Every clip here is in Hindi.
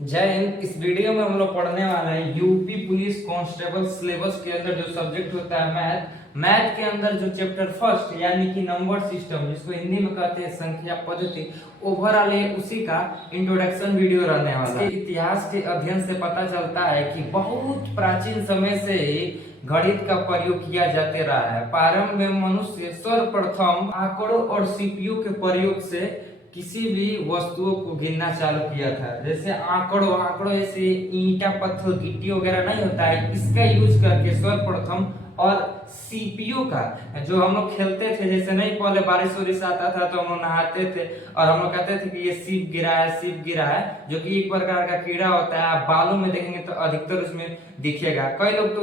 जय हिंद। इस वीडियो में हम लोग पढ़ने वाला है यूपी पुलिस कांस्टेबल सिलेबस के अंदर जो सब्जेक्ट होता है मैथ के अंदर जो चैप्टर फर्स्ट यानी कि नंबर सिस्टम, जिसको हिंदी में कहते हैं संख्या पद्धति, ओवरऑल ये उसी का इंट्रोडक्शन वीडियो रहने वाला है। इतिहास के अध्ययन से पता चलता है कि बहुत प्राचीन समय से ही गणित का प्रयोग किया जाते रहा है। प्रारंभ में मनुष्य सर्वप्रथम आंकड़ों और सीपीयू के प्रयोग से किसी भी वस्तुओं को गिनना चालू किया था। जैसे आंकड़ों ऐसे ईंटा पत्थर गिट्टी वगैरह नहीं होता है, इसका यूज करके सर्वप्रथम, और सीपीयू का जो हम लोग खेलते थे, जैसे नहीं पहले बारिश वारिश आता था तो हम लोग नहाते थे और हम लोग कहते थे कि ये सीप गिरा है, जो कि एक प्रकार का कीड़ा होता है। आप बालू में देखेंगे तो अधिकतर उसमें दिखेगा। कई लोग तो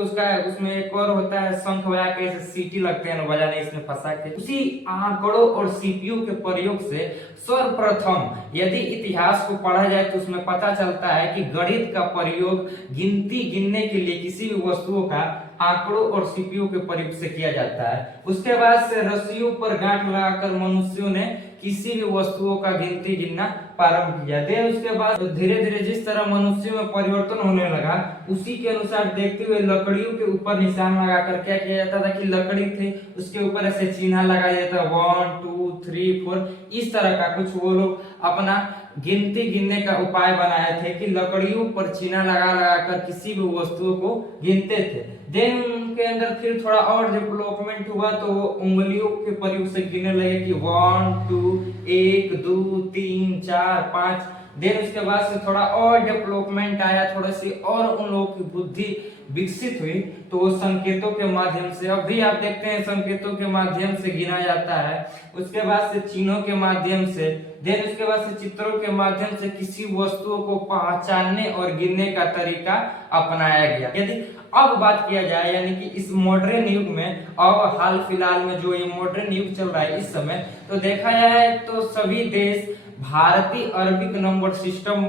उसमें एक और होता है शंख बजा के ऐसे सीटी लगते हैं बजाने, इसमें फंसा के। उसी आंकड़ों और सीपीयू के प्रयोग से सर्वप्रथम यदि इतिहास को पढ़ा जाए तो उसमें पता चलता है कि गणित का प्रयोग गिनती गिनने के लिए किसी भी वस्तुओं का आंकड़ों और सीपीयू के प्रयोग से किया जाता है। उसके बाद से रस्सियों पर गांठ लगाकर मनुष्यों ने किसी भी वस्तुओं का गिनती गिनना प्रारंभ किया। देन उसके बाद धीरे धीरे जिस तरह मनुष्यों में परिवर्तन होने लगा, उसी के अनुसार देखते हुए लकड़ियों के ऊपर निशान लगाकर क्या किया जाता था कि लकड़ी थी उसके ऊपर ऐसे चिन्ह लगाया जाता, 1 2 3 4, इस तरह का कुछ वो लोग अपना गिनती गिनने का उपाय बनाए थे कि लकड़ियों पर चिन्ह लगा लगा कर किसी भी वस्तुओं को गिनते थे। देन उनके अंदर फिर थोड़ा और डेवलपमेंट हुआ तो वो उंगलियों के प्रयोग से गिनने लगे कि 1 2 1 2 3 4 5। देन उसके बाद से थोड़ा और डेवलपमेंट आया, थोड़ी सी और उन लोगों की बुद्धि विकसित हुई तो वो संकेतों के माध्यम से, अब भी आप देखते हैं संकेतों के माध्यम से गिना जाता है। उसके बाद से चिन्हों के माध्यम से, देन उसके बाद से चित्रों के माध्यम से किसी वस्तुओं को पहचानने और गिनने का तरीका अपनाया गया। यदि अब बात किया जाए यानी कि इस मॉडर्न युग में, अब हाल फिलहाल में जो ये मॉडर्न युग चल रहा है इस समय, तो देखा जाए तो सभी देश भारतीय अरबिक नंबर सिस्टम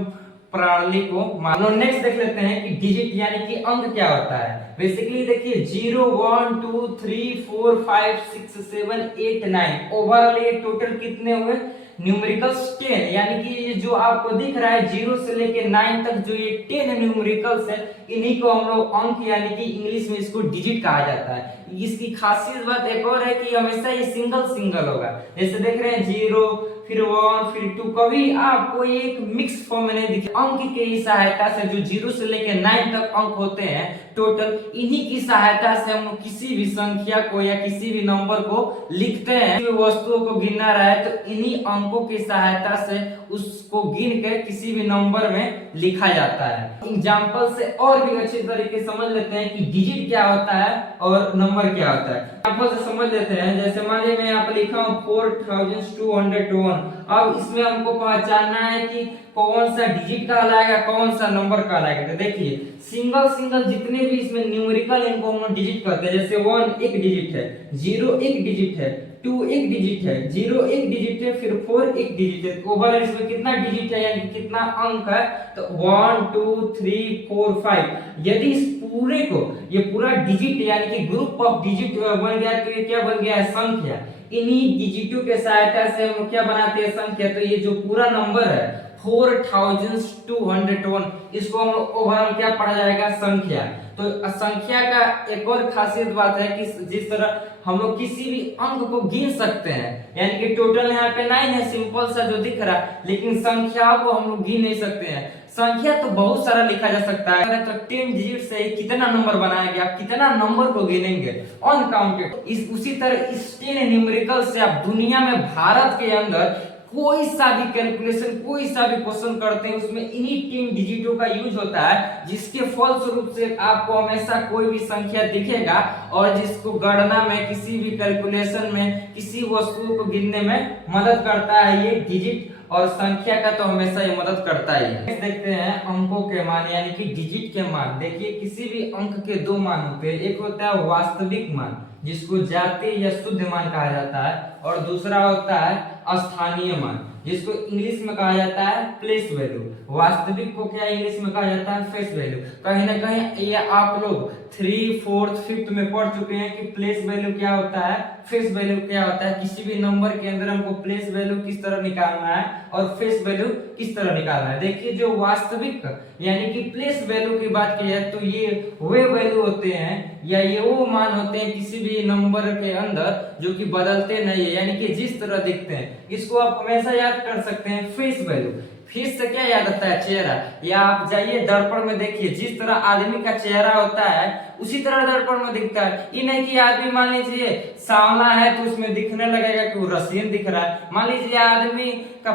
प्रणाली को मानो। नेक्स्ट देख लेते हैं कि डिजिट यानी कि अंक क्या होता है। बेसिकली देखिए 0 1 2 3 4 5 6 7 8 9, ओवरऑल ये टोटल कितने हुए, न्यूमेरिकल्स 10। यानी कि ये जो आपको दिख रहा है 0 से लेके 9 तक जो ये 10 न्यूमेरिकल्स है, इन्हीं को हम लोग अंक यानी कि इंग्लिश में इसको डिजिट कहा जाता है। इसकी खासियत बात एक और है कि हमेशा ये सिंगल होगा। जैसे देख रहे हैं 0 फिर 1 फिर 2, कभी आपको एक मिक्स फॉर्म में नहीं दिखे। अंक की सहायता से जो 0 से लेकर 9 तक अंक होते हैं टोटल, इन्हीं की सहायता से हम किसी भी संख्या को या किसी भी नंबर को लिखते हैं। किसी भी वस्तुओं को गिनना रहा है तो इन्हीं अंकों की सहायता से उसको गिन कर किसी भी नंबर में लिखा जाता है। एग्जाम्पल से और भी अच्छे तरीके समझ लेते हैं कि डिजिट क्या होता है और नंबर क्या होता है। एग्जाम्पल से समझ लेते हैं। जैसे मान लीजिए मैं यहाँ पर लिखा हूँ 4201। अब इसमें हमको पहचानना है कि कौन सा डिजिट कहलाएगा कौन सा नंबर कहलाएगा। तो देखिए सिंगल जितने भी इसमें न्यूमेरिकल इनको हम डिजिट करते हैं। जैसे 1 एक डिजिट है, 0 एक डिजिट है, 2 एक डिजिट है, 0 एक डिजिट है, फिर 4 एक डिजिट है। ओवरऑल इसमें कितना डिजिट है यानी कितना अंक है, तो 1 2 3 4 5। यदि इस पूरे को ये पूरा डिजिट यानी कि ग्रुप ऑफ डिजिट बन गया तो ये क्या बन गया है, संख्या। इन्हीं डिजिटों के सहायता से हम क्या बनाते हैं, संख्या। तो ये जो पूरा नंबर है 4201, इसको हम लोग ओवरऑल क्या पढ़ा जाएगा, संख्या। तो संख्या का एक और खासियत बात है कि जिस तरह हम लोग किसी भी अंक को गिन सकते हैं, यानी कि टोटल यहाँ पे 9 है सिंपल सा जो दिख रहा है, लेकिन संख्याओं को हम लोग गिन नहीं सकते हैं। संख्या तो बहुत सारा लिखा जा सकता है, तो 10 डिजिट से कितना नंबर बनाया गया, आप कितना नंबर को गिनेंगे, अनकाउंटेड। उसी तरह इस 10 न्यूमेरिकल से आप दुनिया में भारत के अंदर कोई सा भी कैलकुलेशन, कोई सा भी क्वेश्चन करते हैं उसमें इन्हीं 3 डिजिटों का यूज होता है, जिसके फलस्वरूप से आपको हमेशा कोई भी संख्या दिखेगा और जिसको गणना में, किसी भी कैलकुलेशन में, किसी वस्तु को गिनने में मदद करता है ये डिजिट। और संख्या का तो हमेशा ये मदद करता ही है। देखते हैं अंकों के मान यानी कि डिजिट के मान। देखिए किसी भी अंक के 2 मान होते हैं, एक होता है वास्तविक मान जिसको जातीय या शुद्ध मान कहा जाता है, और दूसरा होता है स्थानीय मान जिसको इंग्लिश में कहा जाता है प्लेस वैल्यू। वास्तविक को क्या इंग्लिश में कहा जाता है, फेस वैल्यू। कहीं ना कहीं ये आप लोग 3, 4, 5 में पढ़ चुके हैं कि प्लेस वैल्यू क्या होता है, फेस वैल्यू क्या होता है। किसी भी नंबर के अंदर हमको प्लेस वैल्यू किस तरह निकालना है और फेस वैल्यू किस तरह निकालना है। देखिए जो वास्तविक यानी कि प्लेस वैल्यू की बात की जाए तो ये वे वैल्यू होते हैं या ये वो मान होते हैं किसी भी नंबर के अंदर जो कि बदलते नहीं है, यानी कि जिस तरह दिखते हैं। इसको आप हमेशा याद कर सकते हैं फेस वैल्यू। फेस से क्या याद आता है, चेहरा। या आप जाइए दर्पण में देखिए, जिस तरह आदमी का चेहरा होता है उसी तरह दर्पण में दिखता है। ये नहीं कि आदमी मान लीजिए सांवला है तो उसमें दिखने लगेगा कि वो रसीन दिख रहा है। मान लीजिए आदमी का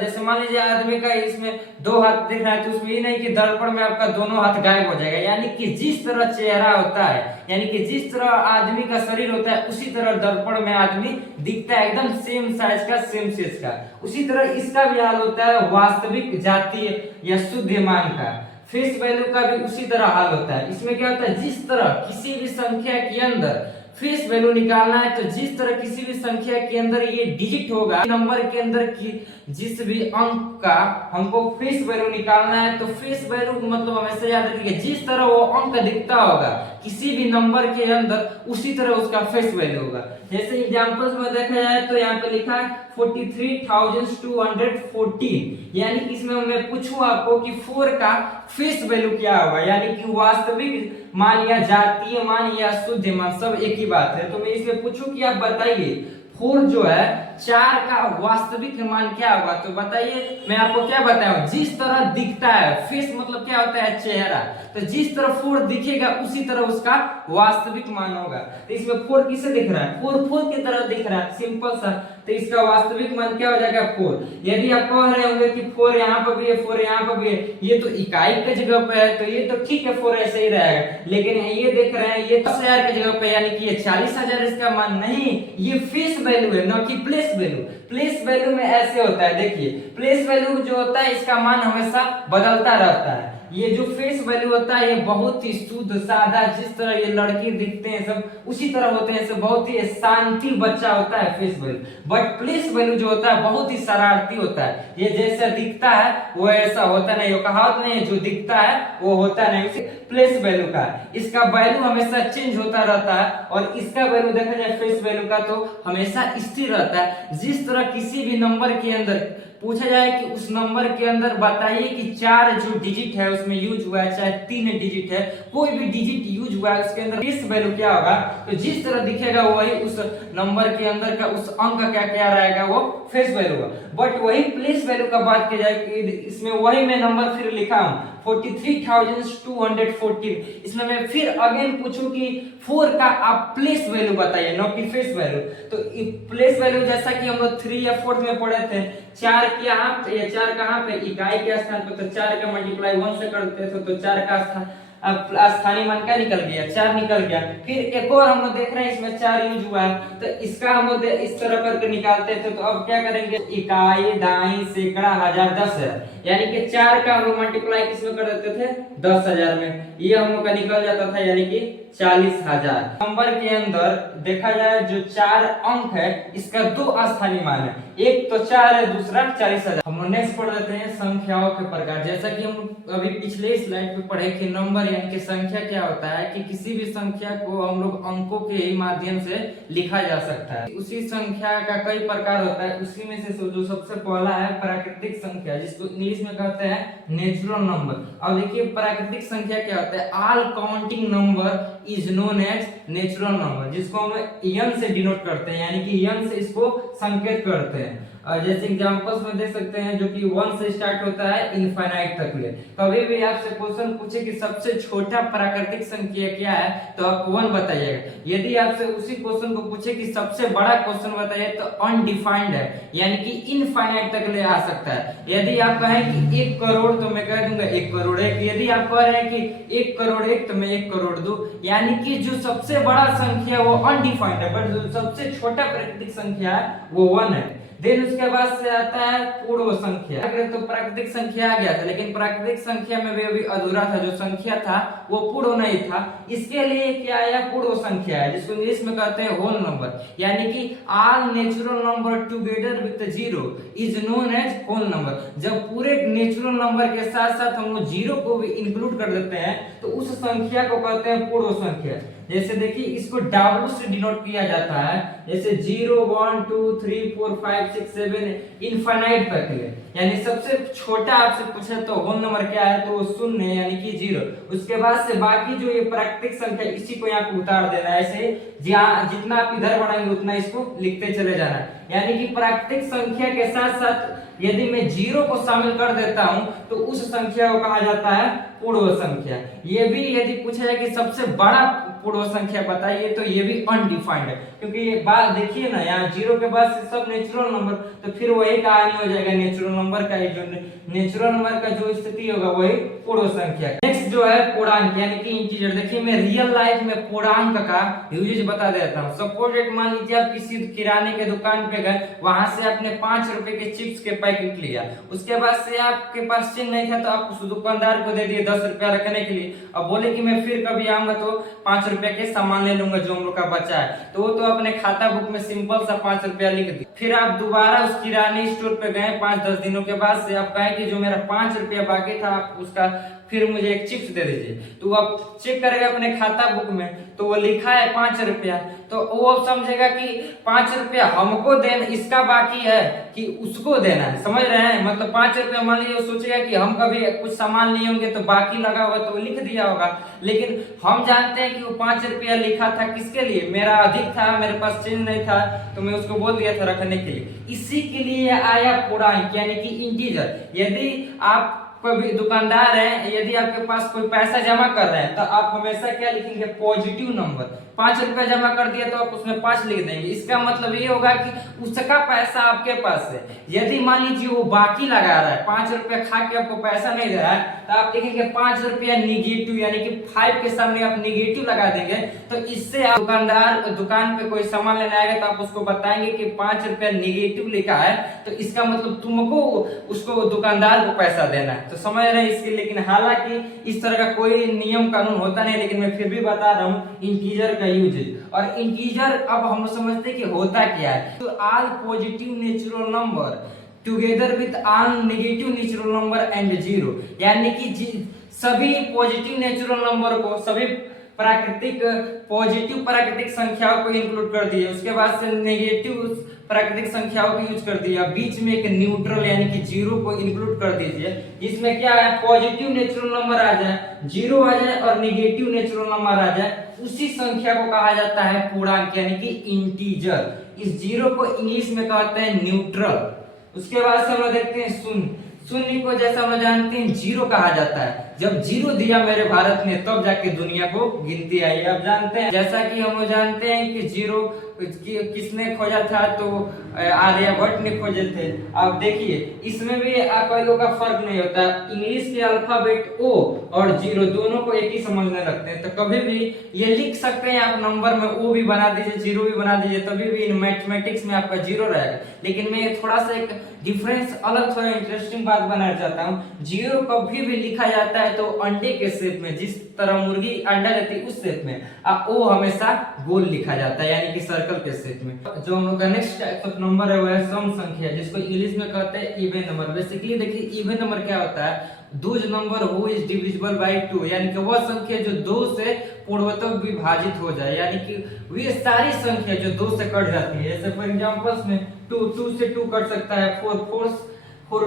जैसे मान लीजिए आदमी का इसमें 2 हाथ दिख रहा है तो उसमें ये नहीं कि दर्पण में आपका दोनों हाथ गायब हो जाएगा। यानी कि जिस तरह चेहरा होता है, यानी कि जिस तरह आदमी का शरीर होता है उसी तरह दर्पण में आदमी दिखता है, एकदम सेम साइज का, सेम साइज का। उसी तरह इसका भी हाल होता है वास्तविक, जातीय या शुद्ध मान का। फेस वैल्यू का भी उसी तरह हाल होता है। इसमें क्या होता है, जिस तरह किसी भी संख्या के अंदर फेस वैल्यू निकालना है तो जिस तरह किसी भी संख्या के अंदर ये डिजिट होगा, नंबर के अंदर की जिस भी अंक का हमको फेस वैल्यू निकालना है तो फेस वैल्यू मतलब हमेशा याद रखिए जिस तरह वो अंक दिखता होगा किसी भी नंबर के अंदर उसी तरह उसका फेस वैल्यू होगा। जैसे एग्जांपल्स में देखा जाए तो यहाँ पे लिखा है 43,214, यानी कि इसमें मैं पूछूं आपको कि 4 का फेस वैल्यू क्या होगा, यानी कि वास्तविक मान या जातीय मान या शुद्ध मान सब एक ही बात है। तो मैं इसमें पूछूं कि आप बताइए 4 जो है 4 का वास्तविक मान क्या होगा, तो बताइए। मैं आपको क्या बताऊं, जिस तरह दिखता है, फेस मतलब क्या होता है, चेहरा। तो जिस तरह 4 दिखेगा उसी तरह उसका वास्तविक मान होगा। तो इसमें 4 किसे दिख रहा है, 4 की तरह दिख रहा है, सिंपल सा। तो इसका वास्तविक मान क्या हो जाएगा, 4। यदि आप कह रहे होंगे कि 4 यहाँ पर भी है, 4 यहाँ पर भी है, ये तो इकाई के जगह पे है तो ये तो ठीक है 4 ऐसे ही रहेगा। लेकिन ये देख रहे हैं ये 10,000 की जगह पे, यानी कि ये 40,000 इसका मान नहीं, ये फेस वैल्यू है ना कि प्लेस वैल्यू। प्लेस वैल्यू में ऐसे होता है, देखिए प्लेस वैल्यू जो होता है इसका मान हमेशा बदलता रहता है। ये जो फेस वैल्यू होता है ये बहुत ही शुद्ध सादा, जिस तरह ये लड़के दिखते हैं सब उसी तरह होते हैं, सब बहुत ही शांति बच्चा होता है face value. But place value जो होता है बहुत ही शरारती होता है, ये जैसा दिखता है वो ऐसा होता नहीं, वो कहावत नहीं है जो दिखता है वो होता नहीं। प्लेस वैल्यू का इसका वैल्यू हमेशा चेंज होता रहता है और इसका वैल्यू देखा जाए फेस वैल्यू का तो हमेशा स्थिर रहता है। जिस तरह किसी भी नंबर के अंदर पूछा जाए कि उस नंबर के अंदर बताइए कि 4 जो डिजिट है उसमें यूज हुआ है, चाहे 3 डिजिट है, कोई भी डिजिट यूज हुआ है उसके अंदर फेस वैल्यू क्या होगा, तो जिस तरह दिखेगा वही उस नंबर के अंदर का उस अंक का क्या रहेगा, वो फेस वैल्यू होगा। बट वही प्लेस वैल्यू का बात की जाए कि इसमें वही मैं नंबर फिर लिखा हूं 43,214। इसमें मैं फिर अगेन पूछूं कि 4 का आप प्लेस वैल्यू बताइए, नो कि फेस वैल्यू। तो प्लेस वैल्यू जैसा कि हम लोग 3 या 4 में पढ़े थे, 4 यहाँ पे या 4 कहाँ पे, इकाई के स्थान पे, तो 4 का मल्टीप्लाई 1 से करते थे तो 4 का स्थानीय मान क्या निकल गया, 4 निकल गया। फिर एक और हम लोग देख रहे हैं इसमें 4 यूज हुआ है तो इसका हम लोग इस तरह करके निकालते थे। तो अब क्या करेंगे, इकाई, दाई, सैकड़ा, हजार, 10,000, यानी कि 4 का हम लोग मल्टीप्लाई किसमें कर देते थे, 10,000 में, ये हम लोग का निकल जाता था, यानी कि 40,000। नंबर के अंदर देखा जाए जो 4 अंक है इसका 2 स्थानीय मान है, एक तो 4 है, दूसरा 40,000। हम नेक्स्ट पढ़ लेते हैं संख्याओं के प्रकार। जैसा कि हम अभी पिछले स्लाइड पे पढ़े कि नंबर यानी कि संख्या क्या होता है कि किसी भी संख्या को हम लोग अंकों के माध्यम से लिखा जा सकता है। उसी संख्या का कई प्रकार होता है, उसी में से जो सबसे पहला है प्राकृतिक संख्या, जिसको इंग्लिश में कहते हैं नेचुरल नंबर। अब देखिए प्राकृतिक संख्या क्या होता है, all counting number is known as natural number, जिसको हम n से डिनोट करते हैं, यानी कि n से इसको संकेत करते हैं। जैसे एग्जांपल्स में देख सकते हैं जो कि 1 से स्टार्ट होता है इनफाइनाइट तक ले। कभी भी आपसे क्वेश्चन पूछे कि सबसे छोटा प्राकृतिक संख्या क्या है तो आप 1 बताइएगा। यदि आपसे उसी क्वेश्चन को पूछे कि सबसे बड़ा क्वेश्चन बताइए तो अनडिफाइंड है, यानी कि इनफाइनाइट तक ले आ सकता है। यदि आप कहें कि 1 करोड़ तो मैं कह दूंगा 1 करोड़ 1। यदि आप कह रहे हैं कि 1 करोड़ 1 तो मैं 1 करोड़ 2, यानी कि जो सबसे बड़ा संख्या वो अनडिफाइंड है, बट जो सबसे छोटा प्राकृतिक संख्या है वो 1 है। देन उसके बाद से आता है पूर्ण संख्या। अगर तो प्राकृतिक संख्या आ गया था, लेकिन प्राकृतिक संख्या में भी अभी अधूरा था, जो संख्या था वो पूर्ण नहीं था। इसके लिए क्या आया, पूर्ण संख्या है, जिसको इंग्लिश में कहते हैं होल नंबर, यानी कि all natural number together with zero is known as whole number. जब पूरे नेचुरल नंबर के साथ साथ हम लोग जीरो को भी इंक्लूड कर देते हैं तो उस संख्या को कहते हैं पूर्ण संख्या। जैसे देखिए इसको W से डिनोट किया जाता है, जैसे 0 1 2 3 4 5 6 7 इनफाइनाइट तक है, यानी सबसे छोटा आपसे पूछे तो होल नंबर क्या है, तो शून्य यानी कि 0। उसके बाद से बाकी जो ये प्राकृतिक संख्या इसी को यहाँ पे उतार देना है, ऐसे जितना आप इधर बढ़ाएंगे उतना इसको लिखते चले जाना है। यानी कि प्राकृतिक संख्या के साथ साथ यदि मैं 0 को शामिल कर देता हूं तो उस संख्या को कहा जाता है पूर्ण संख्या। ये भी यदि पूछा जाए कि सबसे बड़ा पूर्ण संख्या बताइए तो ये भी अनडिफाइंड है, क्योंकि ये बात देखिए ना, यहाँ 0 के बाद से सब नेचुरल नंबर, तो फिर वही कहानी हो जाएगा नेचुरल नंबर का, जो नेचुरल नंबर का जो स्थिति होगा वही पूर्ण संख्या। नेक्स्ट जो है पूर्णांक यानी कि इंटीजर। देखिए मैं रियल लाइफ में पूर्णांक का यूजेज बता देता हूँ। सपोज एक मान लीजिए आप किसी किराने के दुकान पे गए, वहां से आपने 5 रुपए के चिप्स के पैकेट लिया, उसके बाद से आपके पास चेंज नहीं था तो आप उस दुकानदार को दे दिए 10 रुपया रखने के लिए। अब बोले कि मैं फिर कभी आऊंगा तो 5 रुपए के सामान ले लूंगा जो हम लोग का बचा है, तो वो तो अपने खाता बुक में सिंपल सा 5 रुपया लिख दिया। फिर आप दोबारा उस किराने स्टोर पे गए 5-10 दिनों के बाद से, आप कहें कि जो मेरा 5 रुपया बाकी था आप उसका फिर मुझे एक चिप्स दे दीजिए, तो आप चेक करेगा अपने खाता बुक में तो वो लिखा है 5 रुपया, तो वो समझेगा कि 5 रुपया हमको देना, इसका बाकी है कि उसको देना है, समझ रहे हैं। मतलब 5 रुपया मान लीजिए सोचेगा कि हम कभी कुछ सामान लिए होंगे तो बाकी लगा होगा तो लिख दिया होगा, लेकिन हम जानते हैं कि वो 5 रुपया लिखा था किसके लिए, मेरा अधिक था, मेरे पास चेंज नहीं था तो मैं उसको बोल दिया था रखने के लिए। इसी के लिए आया पूर्णांक यानी कि इंटीजर। यदि आप कोई दुकानदार है, यदि आपके पास कोई पैसा जमा कर रहे हैं तो आप हमेशा क्या लिखेंगे, पॉजिटिव नंबर। 5 रुपया जमा कर दिया तो आप उसमें 5 लिख देंगे। इसका मतलब ये होगा कि उसका पैसा आपके पास है। यदि मान लीजिए वो बाकी लगा रहा है, 5 रुपया खा के आपको पैसा नहीं दे रहा है, तो आप लिखेंगे 5 रुपया निगेटिव, यानी कि 5 के सामने आप निगेटिव लगा देंगे। तो इससे आप दुकानदार दुकान पे कोई सामान लेने आएगा तो आप उसको बताएंगे कि 5 रुपया निगेटिव लिखा है, तो इसका मतलब तुमको उसको दुकानदार को पैसा देना है, तो समझ रहे हैं इसके। लेकिन हालांकि इस तरह का कोई नियम कानून होता नहीं, लेकिन मैं फिर भी बता रहा हूँ इंटीजर का यूजेज। और इंटीजर अब हम समझते हैं कि होता क्या है, तो all positive natural number together with all negative natural number and zero, यानी कि सभी पॉजिटिव नेचुरल नंबर को, सभी पॉजिटिव प्राकृतिक संख्याओं को इंक्लूड कर दिए, उसके बाद से नेगेटिव प्राकृतिक संख्याओं को यूज कर दिया, बीच में एक न्यूट्रल यानी कि जीरो को इंक्लूड कर दीजिए, जिसमें क्या है पॉजिटिव नेचुरल नंबर आ जाए, जीरो आ जाए और नेगेटिव नेचुरल नंबर आ जाए, उसी संख्या को कहा जाता है पूर्णांक यानी कि इंटीजर। इस जीरो को इंग्लिश में कहते हैं न्यूट्रल। उसके बाद से हम लोग देखते हैं शून्य। शून्य को जैसा हम जानते हैं जीरो कहा जाता है। जब जीरो दिया मेरे भारत ने तब जाके दुनिया को गिनती आई। अब जानते हैं, जैसा कि हम जानते हैं कि जीरो किसने खोजा था, तो आर्यभट्ट ने खोजे थे। अब देखिए इसमें भी कोई का फर्क नहीं होता, इंग्लिश के अल्फाबेट ओ और जीरो दोनों को एक ही समझने लगते हैं, तो कभी भी ये लिख सकते हैं आप नंबर में ओ भी बना दीजिए जीरो भी बना दीजिए, तभी भी इन मैथमेटिक्स में आपका जीरो रहेगा। लेकिन मैं थोड़ा सा एक डिफरेंस अलग थोड़ा इंटरेस्टिंग बात बनाना चाहता हूँ। जीरो कभी भी लिखा जाता है तो अंडे के शेप में, जिस तरह मुर्गी अंडा देती है उस शेप में, ओ हमेशा गोल लिखा जाता है यानी कि सर्कल के शेप में। जो हम लोग का नेक्स्ट टाइप ऑफ नंबर है वो है सम संख्या, जिसको इंग्लिश में कहते हैं इवन नंबर। बेसिकली देखिए इवन नंबर क्या होता है, those number who is divisible by 2, यानी कि वह संख्या जो 2 से पूर्णतः विभाजित हो जाए, यानी कि वे सारी संख्या जो 2 से कट जाती है। जैसे फॉर एग्जांपल्स में 2 से 2 कट सकता है, 4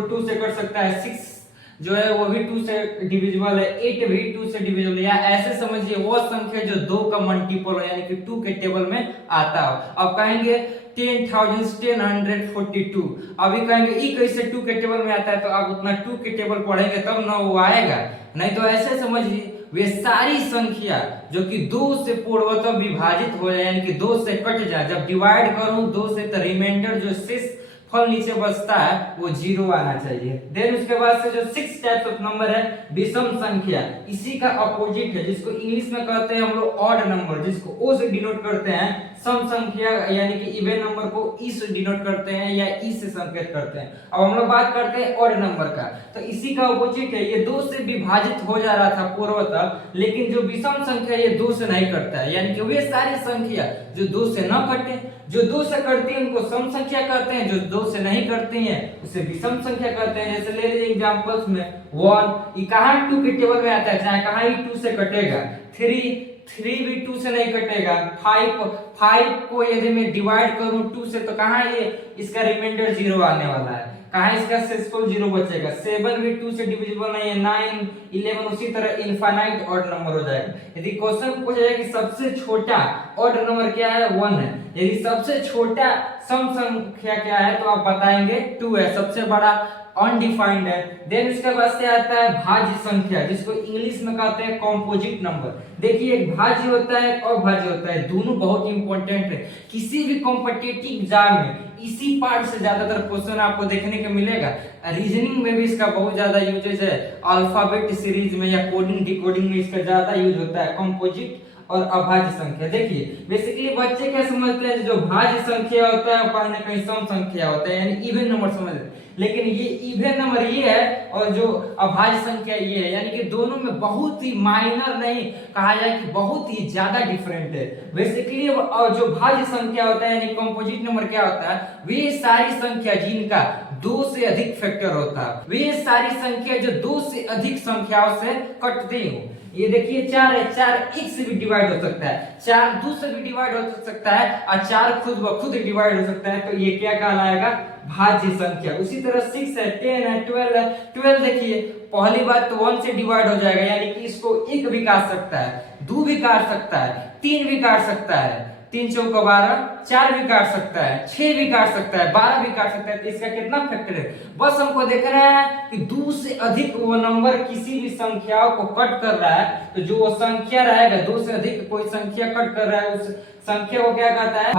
2 से कट सकता है, 6 जो है वो भी 2 से डिविजिबल है, 8 भी 2 से डिविजिबल है। या ऐसे समझिए वो संख्या जो 2 का मल्टीपल हो यानी कि 2 के टेबल में आता हो। अब कहेंगे 10,1042, अभी कहेंगे ई कैसे 2 के टेबल में आता है, तो आप उतना 2 के टेबल पढ़ेंगे तब ना वो आएगा, नहीं तो ऐसे समझिए वे सारी संख्या जो कि 2 से पूर्णतः विभाजित हो जाए यानी कि 2 से कट जाए, जब डिवाइड करूं 2 से तो रिमाइंडर जो शेष फल नीचे बचता है वो 0 आना चाहिए। देन उसके बाद से जो 6 टाइप्स ऑफ नंबर है विषम संख्या, इसी का अपोजिट है, जिसको इंग्लिश में कहते हैं हम लोग ऑड नंबर, जिसको ओ से डिनोट करते हैं सम संख्या यानी कि इवन नंबर को ई से डिनोट करते हैं या ई से संकेत करते हैं। अब हम लोग बात करते हैं ऑड नंबर का, तो इसी का अपोजिट है, ये 2 से विभाजित हो जा रहा था पूर्वतः, लेकिन जो विषम संख्या ये 2 से नहीं करता है, यानी कि वे सारी संख्या जो 2 से न कटे, जो 2 से करती है उनको सम संख्या कहते हैं, जो 2 से नहीं करती हैं उसे विषम संख्या कहते हैं। जैसे ले लीजिए एग्जांपल्स में 1, ये कहां 2 के टेबल में आता है, चाहे कहां ही 2 से कटेगा, 3 भी 2 से नहीं कटेगा, 5 को यदि मैं डिवाइड करूं 2 से तो कहां ये इसका रिमाइंडर 0 आने वाला है, कहां इसका शेषफल 0 बचेगा। 7 भी 2 से डिविजिबल नहीं है, 9, 11 उसी तरह इनफाइनाइट ऑड नंबर हो जाएगा। यदि क्वेश्चन पूछा जाए कि सबसे छोटा ऑड नंबर क्या है, 1 है। यदि सबसे छोटा सम संख्या क्या है तो आप बताएंगे 2 है, सबसे बड़ा अनडिफाइंड है। देन उसके बाद से आता है भाज्य संख्या, जिसको इंग्लिश में कहते हैं कॉम्पोजिट नंबर। देखिए एक भाज्य होता है और अभाज्य होता है, दोनों बहुत इंपॉर्टेंट है। किसी भी कॉम्पिटिटिव एग्जाम में इसी पार्ट से ज्यादातर क्वेश्चन आपको देखने को मिलेगा। रीजनिंग में भी इसका बहुत ज्यादा यूजेज है, अल्फाबेट सीरीज में या कोडिंग डिकोडिंग में इसका ज्यादा यूज होता है, कॉम्पोजिट और अभाज्य संख्या। देखिए बेसिकली बच्चे क्या समझते हैं, जो भाज्य संख्या होता है कहीं ना कहीं सम संख्या होता है, यानी इवन नंबर समझते हैं, लेकिन ये इवन नंबर ये है और जो अभाज्य संख्या ये है, यानी कि दोनों में बहुत ही माइनर नहीं कहा जाए कि बहुत ही ज्यादा डिफरेंट है। बेसिकली जो भाज्य संख्या होता है यानी कंपोजिट नंबर क्या होता है, वे सारी संख्या जिनका 2 से अधिक फैक्टर होता है, वे सारी संख्या जो 2 से अधिक संख्याओं से कटती हो। ये देखिए 4 है, 4 1 से भी डिवाइड हो सकता है, 4 2 से भी डिवाइड हो सकता है और 4 खुद ब खुद डिवाइड हो सकता है, तो ये क्या कहलाएगा, भाज्य संख्या। उसी तरह 6 है, 10 है, 12 है। 12 देखिए पहली बात तो 1 से डिवाइड हो जाएगा, यानी कि इसको 1 भी काट सकता है, 2 भी काट सकता है, 3 भी काट सकता है, 3 चौका 12, 4 भी काट सकता है, 6 भी काट सकता है, 12 भी काट सकता है। तो इसका कितना फैक्टर है, बस हमको देखना है कि 2 से अधिक वो नंबर किसी भी संख्याओं को कट कर रहा है, तो जो वो संख्या रहेगा 2 से अधिक कोई संख्या कट कर रहा है उस संख्या को क्या कहता है,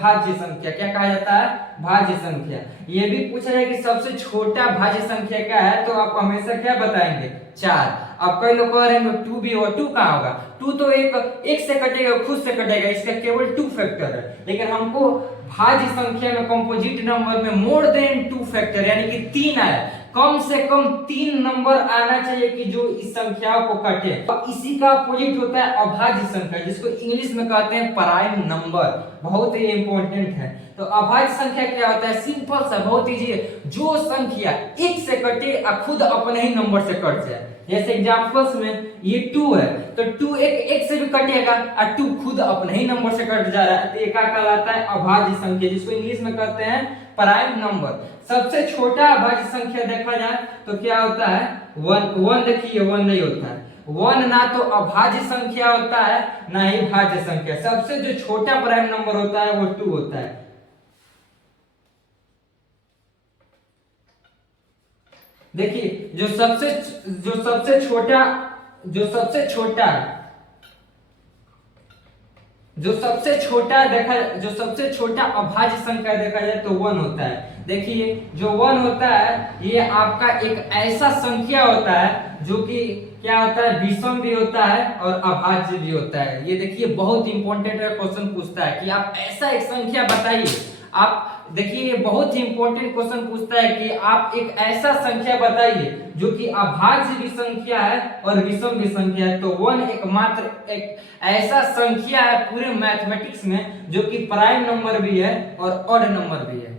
भाज्य संख्या। क्या कहा जाता है, भाज्य संख्या। ये भी पूछा जाए कि सबसे छोटा भाज्य संख्या क्या है, तो आप हमेशा क्या बताएंगे, 4। अब कई लोग कह रहे हैं 2 भी होगा, 2 कहाँ होगा, 2 तो एक से कटेगा, खुद से कटेगा, इसका केवल 2 फैक्टर है। लेकिन हमको भाज्य संख्या में कंपोजिट नंबर में मोर देन 2 फैक्टर यानी कि 3 आया, कम से कम 3 नंबर आना चाहिए कि जो इस संख्याओं को काटे। और इसी का अपोजिट होता है अभाज्य संख्या, जिसको इंग्लिश में कहते हैं प्राइम नंबर, बहुत ही इंपॉर्टेंट है। तो अभाज्य संख्या क्या होता है, सिंपल सा, बहुत इजी है, जो संख्या 1 से कटे और खुद अपने ही नंबर से कट जाए। जैसे एग्जांपल्स में ये 2 है, तो 2 एक से भी कटेगा और 2 खुद अपने ही नंबर से कट जा रहा है, तो ये क्या कहलाता है, अभाज्य संख्या, जिसको इंग्लिश में कहते हैं प्राइम नंबर। सबसे छोटा अभाज्य संख्या देखा जाए तो क्या होता है, 1 देखिए 1 नहीं होता है, 1 ना तो अभाज्य संख्या होता है ना ही भाज्य संख्या। सबसे जो छोटा प्राइम नंबर होता है वो 2 होता है। देखिए जो सबसे छोटा अभाज्य संख्या देखा जाए तो 1 होता है। देखिए जो 1 होता है ये आपका एक ऐसा संख्या होता है जो कि क्या होता है, विषम भी होता है और अभाज्य भी होता है। ये देखिए बहुत इंपॉर्टेंट है, क्वेश्चन पूछता है कि आप ऐसा एक संख्या बताइए। आप देखिए ये बहुत ही इंपॉर्टेंट क्वेश्चन पूछता है कि आप एक ऐसा संख्या बताइए जो कि अभाज्य भी संख्या है और विषम भी संख्या है। तो 1 एकमात्र एक ऐसा संख्या है पूरे मैथमेटिक्स में जो कि प्राइम नंबर भी है और ऑड नंबर भी है।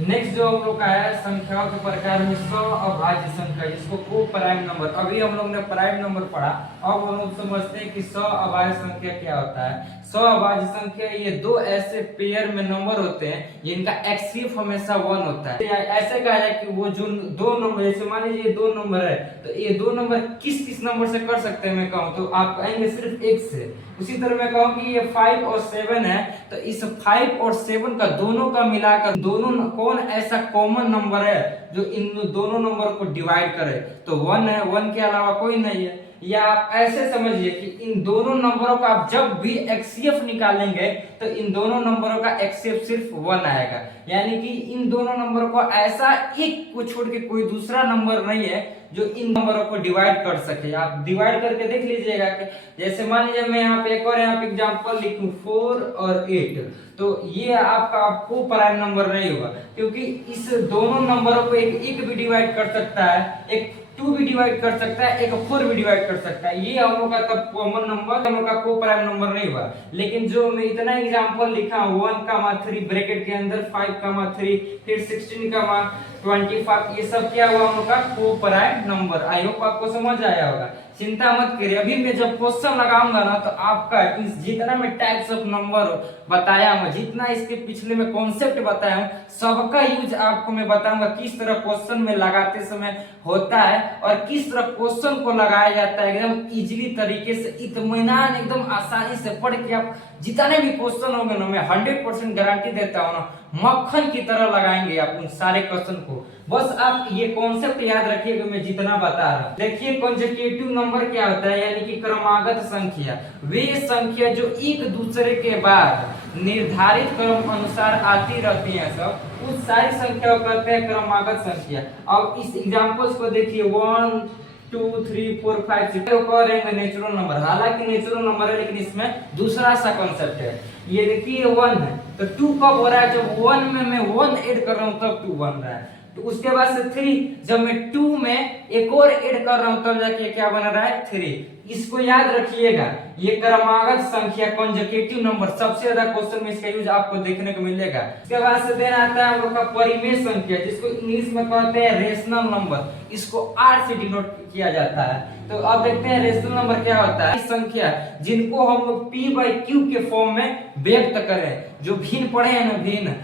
नेक्स्ट जो हम लोग का है संख्याओं के प्रकार में अभाज्य संख्या, जिसको को प्राइम नंबर। अभी हम लोग ने प्राइम नंबर पढ़ा, अब हम लोग समझते हैं कि अभाज्य संख्या क्या होता है। अभाज्य संख्या ये 2 ऐसे पेयर में नंबर होते हैं जिनका एक्ससीफ हमेशा 1 होता है। ऐसे कहा जाए कि वो जो 2 नंबर, जैसे मान लीजिए 2 नंबर है तो ये 2 नंबर किस नंबर से कर सकते हैं, मैं कहूँ तो आप कहेंगे सिर्फ 1 से। उसी तरह मैं कहूँ कि ये 5 और 7 है तो इस 5 और 7 का दोनों का मिलाकर दोनों कौन ऐसा कॉमन नंबर है जो इन दोनों नंबर को डिवाइड करे, तो 1 है, 1 के अलावा कोई नहीं है। या आप ऐसे समझिए कि इन दोनों नंबरों का आप जब भी एक्ससीएफ निकालेंगे तो इन दोनों नंबरों का एक्ससीएफ सिर्फ 1 आएगा, यानी कि इन दोनों नंबरों को ऐसा एक को छोड़ के कोई दूसरा नंबर नहीं है जो इन नंबरों को डिवाइड कर सके। आप डिवाइड करके देख लीजिएगा कि जैसे मान लीजिए मैं यहाँ पे एक और यहाँ पे एग्जांपल लिखूं 4 और 8, तो ये आपका को प्राइम नंबर नहीं होगा, क्योंकि इस दोनों नंबरों को एक भी डिवाइड कर सकता है, एक 2 भी डिवाइड कर सकता है, एक 4 भी डिवाइड कर सकता है। ये हम लोग का तब कॉमन नंबर, हम लोग का को प्राइम नंबर नहीं हुआ। लेकिन जो मैं इतना एग्जांपल लिखा 1, 3 ब्रैकेट के अंदर 5, 3 फिर 16, 25, ये सब क्या हुआ हम लोग का को प्राइम नंबर। आई होप आपको समझ आया होगा। चिंता मत करिए, अभी मैं जब क्वेश्चन लगाऊंगा ना तो आपका इस जितना मैं टाइप्स ऑफ नंबर बताया हूं, जितना इसके पिछले में कॉन्सेप्ट बताया हूं, सबका यूज आपको मैं बताऊंगा किस तरह क्वेश्चन में लगाते समय होता है और किस तरह क्वेश्चन को लगाया जाता है एकदम इजीली तरीके से, इत्मीनान एकदम आसानी से पढ़ के आप जितने भी क्वेश्चन होंगे ना मैं 100% गारंटी देता हूं ना मक्खन की तरह लगाएंगे आप उन सारे क्वेश्चन को। बस आप ये कॉन्सेप्ट याद रखिएगा मैं जितना बता रहा हूं। देखिए कंसेक्यूटिव नंबर क्या होता है, यानी कि क्रमागत संख्या, वे संख्या जो एक दूसरे के बाद निर्धारित क्रम अनुसार आती रहती हैं, सब उस सारी संख्या को कहते हैं क्रमागत संख्या। अब इस एग्जांपल्स को देखिए 1, 2, 3, 4, 5, 6 करेंगे नेचुरल नंबर, हालांकि नेचुरल नंबर है लेकिन इसमें दूसरा सा कॉन्सेप्ट है। ये देखिए 1 है तो 2 कब हो रहा है, जब 1 में मैं 1 ऐड कर रहा हूं तब 2 बन रहा है। तो उसके बाद से 3, जब मैं 2 में एक और ऐड कर रहा हूं तब जाके क्या बन रहा है 3। इसको याद रखिएगा, ये क्रमागत संख्या कंसेक्यूटिव नंबर, सबसे ज्यादा क्वेश्चन में इसका यूज आपको देखने को मिलेगा। इसके बाद से देना आता है हम लोग का परिमेय संख्या, जिसको इंग्लिश में कहते हैं रेशनल नंबर, इसको आर से डिनोट किया जाता है। तो अब देखते हैं रेशनल नंबर क्या होता है। इस संख्या जिनको हम लोग p/q के फॉर्म में व्यक्त करें, जो भिन्न पढ़े हैं ना, भिन्न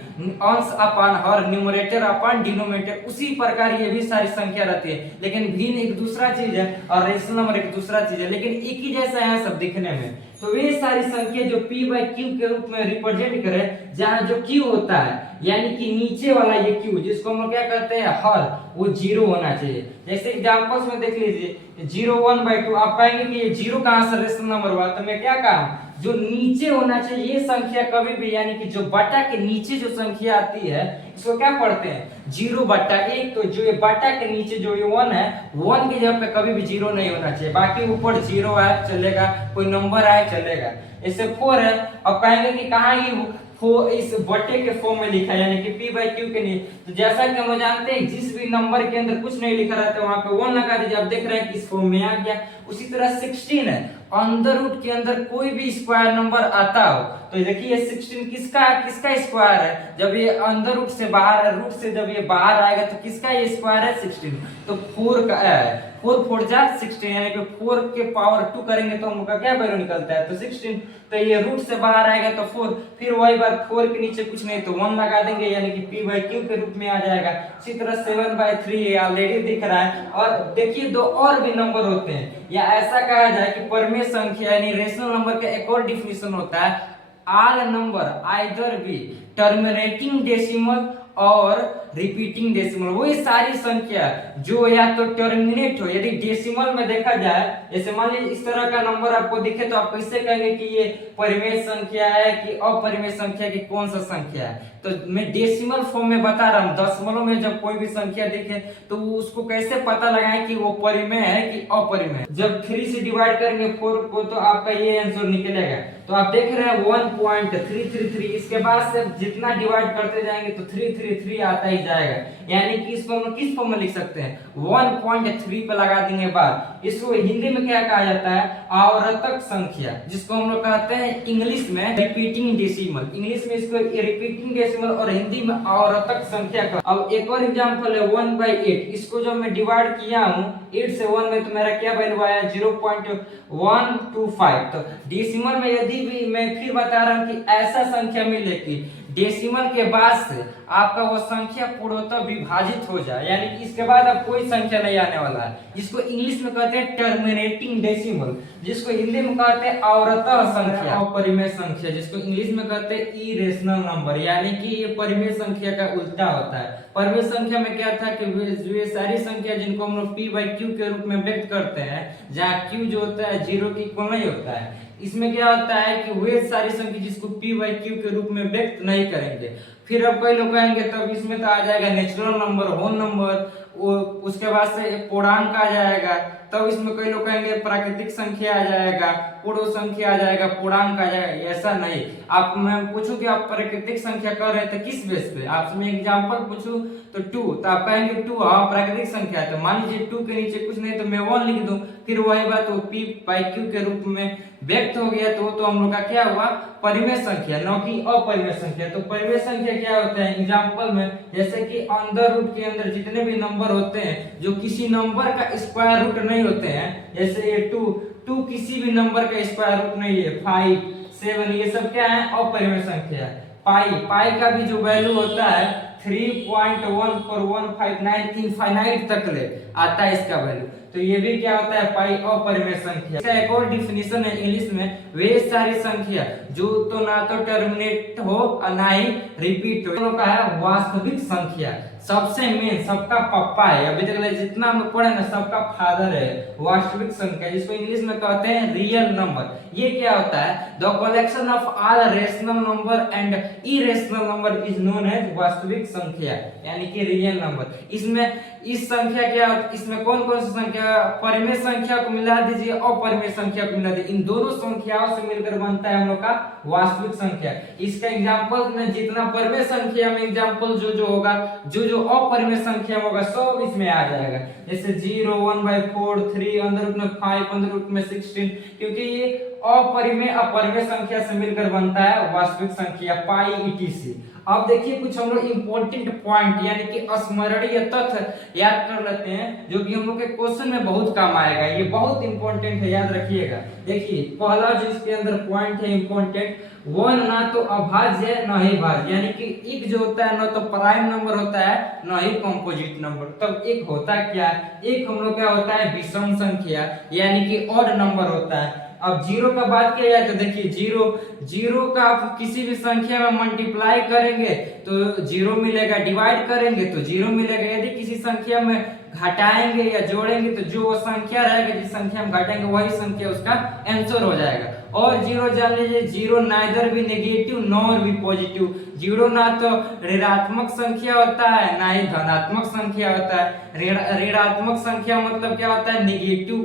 अंश अपान हर, न्यूमरेटर अपान डिनोमिनेटर, उसी प्रकार ये भी सारी संख्या रहती है, लेकिन भिन्न एक दूसरा चीज है और रेशनल नंबर एक दूसरा चीज है, लेकिन एक ही जैसा है सब दिखने में। तो वे सारी संख्या जो p/q के रूप में रिप्रेजेंट करे, जहां जो q होता है यानी कि नीचे वाला ये q जिसको हम लोग क्या कहते हैं हर, वो 0 होना चाहिए। जैसे एग्जांपल्स में देख लीजिए 0, 1/2, आप कहेंगे कि ये 0 कहां से रेशनल नंबर हुआ, तो मैं क्या कहा जो नीचे होना चाहिए ये संख्या कभी भी, यानी कि जो बटा के नीचे जो संख्या आती है इसको क्या पढ़ते हैं 0/1। तो जो ये बटा के नीचे जो ये 1 है, 1 की जगह पे कभी भी 0 नहीं होना चाहिए, बाकी ऊपर 0 आए चलेगा, कोई नंबर आए चलेगा। ऐसे 4 है, अब कहेंगे कि कहाँ ये इस बटे के फॉर्म में लिखा है, यानी कि p/q के नहीं। तो जैसा कि हम जानते हैं जिस भी नंबर के अंदर कुछ नहीं लिखा रहता है वहां पे 1 लगा दीजिए, आप देख रहे हैं कि इस फॉर्म में आ गया। उसी तरह 16 है, अंडर रूट के अंदर कोई भी स्क्वायर नंबर आता हो तो देखिए 16 किसका स्क्वायर है, जब ये अंदर रूट से बाहर है, रूट से जब ये बाहर आएगा तो किसका ये स्क्वायर है 16, तो 4 का है, 4 4 जा 16, यानी कि 4 के पावर 2 करेंगे तो उनका क्या वैल्यू निकलता है तो 16। तो ये रूट से बाहर आएगा तो 4, फिर वही बात 4 के नीचे कुछ नहीं तो 1 लगा देंगे, यानी कि p/q के रूप में आ जाएगा। इसी तरह 7/3 ऑलरेडी दिख रहा है। और देखिए दो और भी नंबर होते हैं, या ऐसा कहा जाए कि परिमेय संख्या यानी रेशनल नंबर का एक और डिफिनेशन होता है, all number either be terminating decimal और रिपीटिंग डेसिमल। वही सारी संख्या जो या तो टर्मिनेट हो, यदि डेसिमल में देखा जाए, जैसे मान लीजिए इस तरह का नंबर आपको दिखे तो आप कैसे कहेंगे कि ये परिमेय संख्या है कि अपरिमेय संख्या की कौन सा संख्या है। तो मैं डेसिमल फॉर्म में बता रहा हूँ, दशमलव में जब कोई भी संख्या दिखे तो उसको कैसे पता लगाएं कि वो परिमेय है कि अपरिमेय। जब 3 से डिवाइड करेंगे 4 को तो आपका ये आंसर निकलेगा। तो आप देख रहे हैं 1.333, इसके बाद से जितना डिवाइड करते जाएंगे तो 333 आता ही जाएगा, यानी कि इसको हम किस फॉर्म में लिख सकते हैं 1.3 पे लगा देंगे बाद। इसको हिंदी में क्या कहा जाता है आवर्तक संख्या, जिसको हम लोग कहते हैं इंग्लिश में रिपीटिंग डेसिमल। इंग्लिश में इसको रिपीटिंग डेसिमल और हिंदी में आवर्तक संख्या का। अब एक और एग्जांपल है 1/8, इसको जब मैं डिवाइड किया हूं 8 से 1 में तो मेरा क्या वैल्यू आया 0.125। तो डेसिमल में यदि भी मैं फिर बता रहा हूं कि ऐसा संख्या मिले कि डेसिमल के बाद से आपका वो संख्या पूर्णतः विभाजित हो जाए, यानी कि इसके बाद अब कोई संख्या नहीं आने वाला है, जिसको इंग्लिश में कहते हैं टर्मिनेटिंग डेसिमल, जिसको हिंदी में कहते हैं अवरतः संख्या, अपरिमेय संख्या, जिसको इंग्लिश में कहते हैं इरेशनल नंबर, यानी कि ये परिमेय संख्या का उल्टा होता है। परिमेय संख्या में क्या था कि वे सारी संख्या जिनको हम लोग p बाई क्यू के रूप में व्यक्त करते हैं, जहाँ q जो होता है 0 के इक्वल नहीं होता है, इसमें क्या होता है कि वे सारी संख्या जिसको p बाई क्यू के रूप में व्यक्त नहीं करेंगे। फिर अब कई लोग कहेंगे तब इसमें तो आ जाएगा नेचुरल नंबर, होल नंबर, उसके बाद से पूर्णांक आ जाएगा, तब इसमें कई लोग कहेंगे प्राकृतिक संख्या आ जाएगा, पूर्ण संख्या आ जाएगा, पूर्णांक आ जाएगा। ऐसा नहीं। आप मैं पूछूं कि आप प्राकृतिक संख्या कर रहे थे किस बेस पे, आपसे मैं एग्जांपल पूछूं तो 2, तो आप कहेंगे 2 हाँ प्राकृतिक संख्या है, तो मान लीजिए 2 के नीचे कुछ नहीं तो मैं 1 लिख दूं, फिर वही बात वो p बाई q के रूप में व्यक्त हो गया, तो हम लोग का क्या हुआ परिमेय संख्या, न कि अपरिमेय संख्या। तो परिमेय संख्या क्या होता है एग्जांपल में, जैसे कि अंडर रूट के अंदर जितने भी नंबर होते हैं जो किसी नंबर का स्क्वायर रूट नहीं होते हैं, जैसे ये 2 किसी भी नंबर का स्क्वायर रूट नहीं है, 5 7 ये सब क्या है अपरिमेय संख्या है। पाई का भी जो वैल्यू होता है 3.1415 इनफाइनाइट तक ले आता है इसका वैल्यू, तो ये भी क्या होता है पाई अपरिमेय संख्या। इसका एक और डिफिनेशन है इंग्लिश में, वे सारी संख्या जो तो ना तो टर्मिनेट हो और ना ही रिपीट हो, दोनों का है वास्तविक संख्या, सबसे मेन सबका पप्पा है, अभी तक जितना हम पढ़े ना सबका फादर है, वास्तविक संख्या, जिसको इंग्लिश में कहते हैं रियल नंबर। ये क्या होता है the collection of all rational number and irrational number is known as वास्तविक संख्या, यानी कि रियल नंबर। इसमें इस संख्या क्या, इसमें कौन कौन सी संख्या, परिमेय संख्या को मिला दीजिए अपरिमेय संख्या को मिला दीजिए, इन दोनों संख्याओं से मिलकर बनता है हम लोग का वास्तविक संख्या। इसका एग्जांपल में जितना परिमेय संख्या में एग्जांपल जो होगा, जो अपरिमेय संख्या में होगा सब इसमें आ जाएगा, जैसे 0 1/4 3 अंदर रूट में 5 अंदर रूट में 16, क्योंकि ये अपरिमेय अपरिमेय संख्या से मिलकर बनता है वास्तविक संख्या पाई etc। अब देखिए कुछ हम लोग इंपॉर्टेंट पॉइंट यानी कि स्मरणीय तथ्य याद कर लेते हैं, जो कि हम लोग के क्वेश्चन में बहुत काम आएगा, ये बहुत इंपॉर्टेंट है, याद रखिएगा। देखिए पहला जो इसके अंदर पॉइंट है इंपॉर्टेंट, वो ना तो अभाज्य है ना ही भाज्य, यानी कि एक जो होता है ना तो प्राइम नंबर होता है ना ही कंपोजिट नंबर। तब एक होता क्या है, एक हम लोग क्या होता है विषम संख्या, यानी कि ऑड नंबर होता है। अब जीरो का बात किया जाए तो देखिए जीरो का आप किसी भी संख्या में मल्टीप्लाई करेंगे तो जीरो मिलेगा, डिवाइड करेंगे तो जीरो मिलेगा, यदि किसी संख्या में घटाएंगे या जोड़ेंगे तो जो संख्या रहेगा जिस संख्या में घटाएंगे वही संख्या उसका आंसर हो जाएगा। और जीरो जान लीजिए, जीरो नाइदर भी नेगेटिव नॉर भी पॉजिटिव, जीरो ना तो ऋणात्मक संख्या होता है ना ही धनात्मक संख्या होता है। ऋणात्मक संख्या मतलब क्या होता है नेगेटिव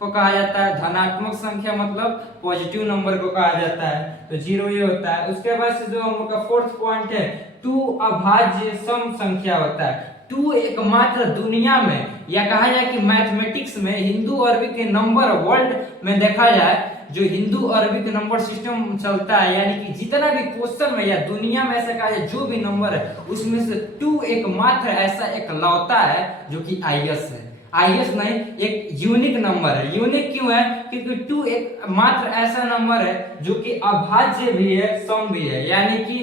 को कहा जाता है, धनात्मक संख्या मतलब पॉजिटिव नंबर को कहा जाता है, तो जीरो ये होता है। उसके बाद से जो हम लोग का फोर्थ पॉइंट है, टू अभाज्य सम संख्या होता है। टू एकमात्र दुनिया में या कहा जाए कि मैथमेटिक्स में हिंदू अरबी के नंबर वर्ल्ड में देखा जाए जो हिंदू अरबी के नंबर सिस्टम चलता है, यानी कि जितना भी क्वेश्चन में या दुनिया में ऐसा कहा जाए जो भी नंबर है उसमें से टू एकमात्र ऐसा एक लौता है जो कि आईएस है। आईएस नहीं, एक यूनिक नंबर है। यूनिक क्यों है? क्योंकि टू एक मात्र ऐसा नंबर है जो कि अभाज्य भी है सम भी है, यानी कि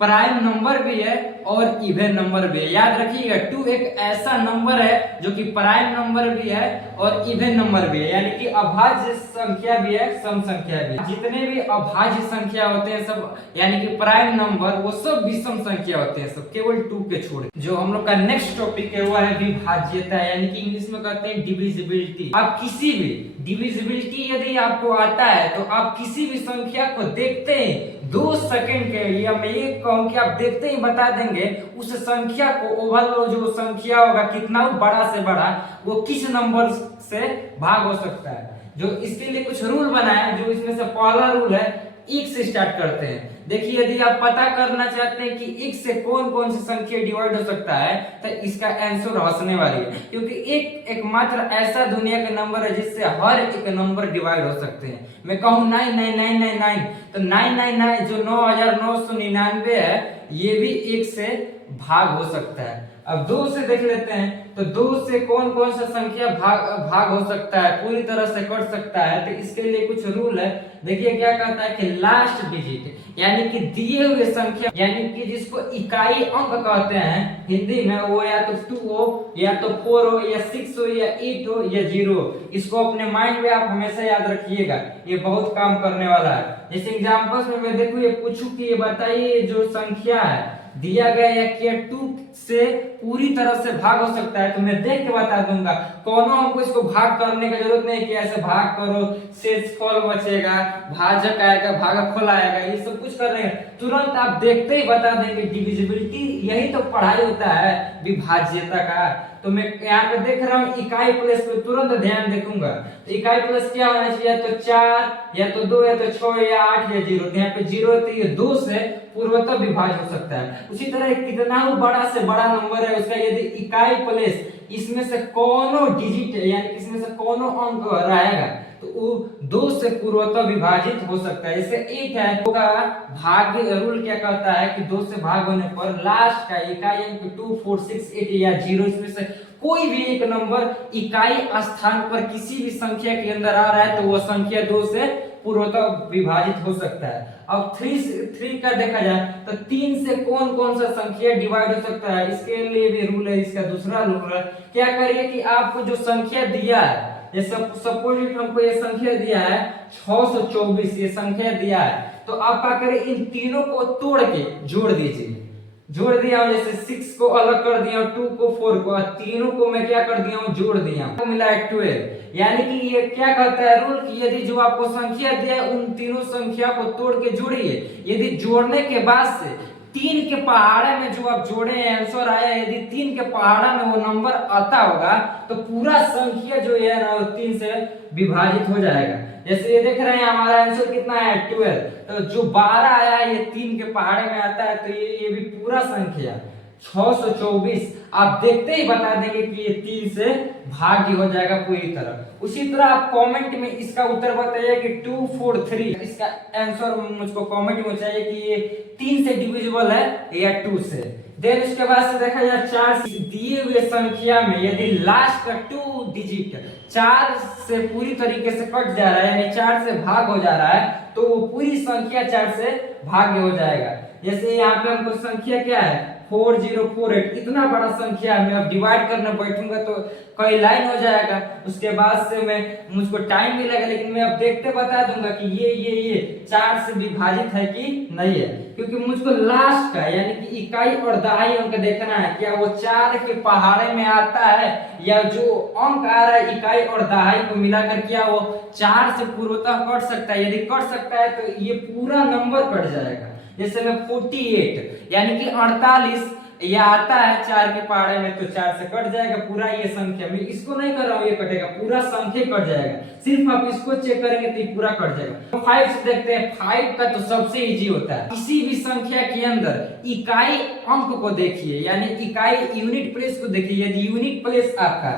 प्राइम नंबर भी है और इवन नंबर भी है। याद रखिएगा टू एक ऐसा नंबर है जो कि प्राइम नंबर भी है और इवन नंबर भी है, यानी कि अभाज्य संख्या भी है सम संख्या भी है। जितने भी अभाज्य संख्या होते हैं सब यानी कि प्राइम नंबर वो सब विषम संख्या होते हैं सब, केवल टू के छोड़। जो हम लोग का नेक्स्ट टॉपिक है वो है विभाज्यता, यानी कि इंग्लिश में कहते हैं डिविजिबिलिटी। आप किसी भी डिविजिबिलिटी यदि आपको आता है तो आप किसी भी संख्या को देखते हैं 2 सेकंड के लिए, मैं ये कहूं कि आप देखते ही बता देंगे उस संख्या को ओवरऑल जो संख्या होगा कितना बड़ा से बड़ा वो किस नंबर से भाग हो सकता है। जो इसके लिए कुछ रूल बनाया, जो इसमें से पहला रूल है एक से स्टार्ट करते हैं। देखिए यदि आप पता करना चाहते हैं कि एक से कौन कौन सी संख्या डिवाइड हो सकता है तो इसका आंसर हंसने वाली है, क्योंकि एक एकमात्र ऐसा दुनिया का नंबर है जिससे हर एक नंबर डिवाइड हो सकते हैं। मैं कहूँ 9999 तो 999 जो 9999 है ये भी एक से भाग हो सकता है। अब 2 से देख लेते हैं, तो 2 से कौन कौन सा संख्या भाग हो सकता है, पूरी तरह से कट सकता है। तो इसके लिए कुछ रूल है। देखिए क्या कहता है कि लास्ट डिजिट यानी कि दिए हुए संख्या यानी कि जिसको इकाई अंक कहते हैं हिंदी में, वो या तो 2 हो या तो 4 हो या 6 हो या 8 हो या 0 हो। इसको अपने माइंड में आप हमेशा याद रखिएगा, ये बहुत काम करने वाला है। जैसे एग्जांपल्स में मैं देखूं, ये पूछूं कि ये बताइए जो संख्या है दिया गया या क्या 2 से पूरी तरह से भाग हो सकता है, तो मैं देख के बता दूंगा। कोनो हमको इसको भाग करने की जरूरत नहीं कि ऐसे भाग करो शेषफल बचेगा, भाजक आएगा, भागफल आएगा, ये सब कुछ करने तुरंत आप देखते ही बता देंगे। डिविजिबिलिटी यही तो पढ़ाई होता है विभाज्यता का। तो मैं यहाँ पे देख रहा हूँ इकाई प्लस पे तुरंत ध्यान देखूंगा। तो इकाई प्लस क्या होना चाहिए, तो 4 या तो 2 या तो 6 या 8 या 0। तो यहाँ पे 0 है तो ये 2 से पूर्वतः विभाज हो सकता है। उसी तरह कितना बड़ा से बड़ा नंबर है उसका यदि इकाई प्लस इसमें से कोनो डिजिट यानी इसमें से कोनो अंक रहेगा तो वो 2 से पूर्वतः विभाजित हो सकता है। जैसे 8 है, तो का भाग्य रूल क्या कहता है कि 2 से भाग होने पर लास्ट का इकाई अंक 2, 4, 6, 8 या 0 इसमें से कोई भी एक नंबर इकाई स्थान पर किसी भी संख्या के अंदर आ रहा है तो वो संख्या 2 से पूर्वतः विभाजित हो सकता है। अब 3 का देखा जाए तो 3 से कौन कौन सा संख्या डिवाइड हो सकता है, इसके लिए भी रूल है। इसका दूसरा रूल है, क्या करिए कि आपको जो संख्या दिया है, जैसे सपोज हमको ये संख्या दिया है 624, ये संख्या दिया है, तो आप क्या करें इन तीनों को तोड़ के जोड़ दीजिए। जोड़ दिया हूं, जैसे 6 को अलग कर दिया हूं, 2 को 4 को, और तीनों को मैं क्या कर दिया हूं, जोड़ दिया हूं, मिला है 12। यानी कि ये क्या कहता है रूल कि यदि जो आपको संख्या दिया है उन तीनों संख्या को तोड़ के जोड़िए। यदि जोड़ने के बाद से 3 के पहाड़े में जो आप जोड़े हैं आंसर आया, यदि 3 के पहाड़ा में वो नंबर आता होगा तो पूरा संख्या जो है ना वो 3 से विभाजित हो जाएगा। जैसे ये देख रहे हैं हमारा आंसर कितना है 12, तो जो 12 आया है ये 3 के पहाड़े में आता है, तो ये भी पूरा संख्या 624 आप देखते ही बता देंगे कि ये 3 से भाग्य हो जाएगा पूरी तरह। उसी तरह आप कमेंट में इसका उत्तर बताइए कि 243, इसका आंसर मुझको कमेंट में चाहिए कि ये 3 से डिविजिबल है या 2 से। देन उसके बाद से देखा जाए 4 दिए हुए संख्या में यदि लास्ट का 2 डिजिट 4 से पूरी तरीके से कट जा रहा है यानी 4 से भाग हो जा रहा है तो वो पूरी संख्या 4 से भाग्य हो जाएगा। जैसे यहाँ पे हमको संख्या क्या है 4048, इतना बड़ा संख्या मैं अब डिवाइड करने बैठूंगा तो कई लाइन हो जाएगा। उसके बाद से मैं मुझको टाइम भी लगेगा, लेकिन मैं अब देखते बता दूंगा कि ये 4 से विभाजित है कि नहीं है, क्योंकि मुझको लास्ट का यानी कि इकाई और दहाई अंक देखना है, क्या वो 4 के पहाड़े में आता है या जो अंक आ रहा है इकाई और दहाई को मिलाकर क्या वो 4 से पूर्वतः कट सकता है। यदि कट सकता है तो ये पूरा नंबर कट जाएगा। जैसे मैं 48 यानी कि 48 ये आता है 4 के पहाड़े में तो 4 से कट जाएगा पूरा ये संख्या। मैं इसको नहीं कर रहा हूँ, ये कटेगा पूरा संख्या कट जाएगा, सिर्फ आप इसको चेक करेंगे तो ये पूरा कट जाएगा। तो 5 से देखते हैं, 5 का तो सबसे इजी होता है। किसी भी संख्या के अंदर इकाई अंक को देखिए यानी इकाई यूनिट प्लेस को देखिए। यदि यूनिट प्लेस आपका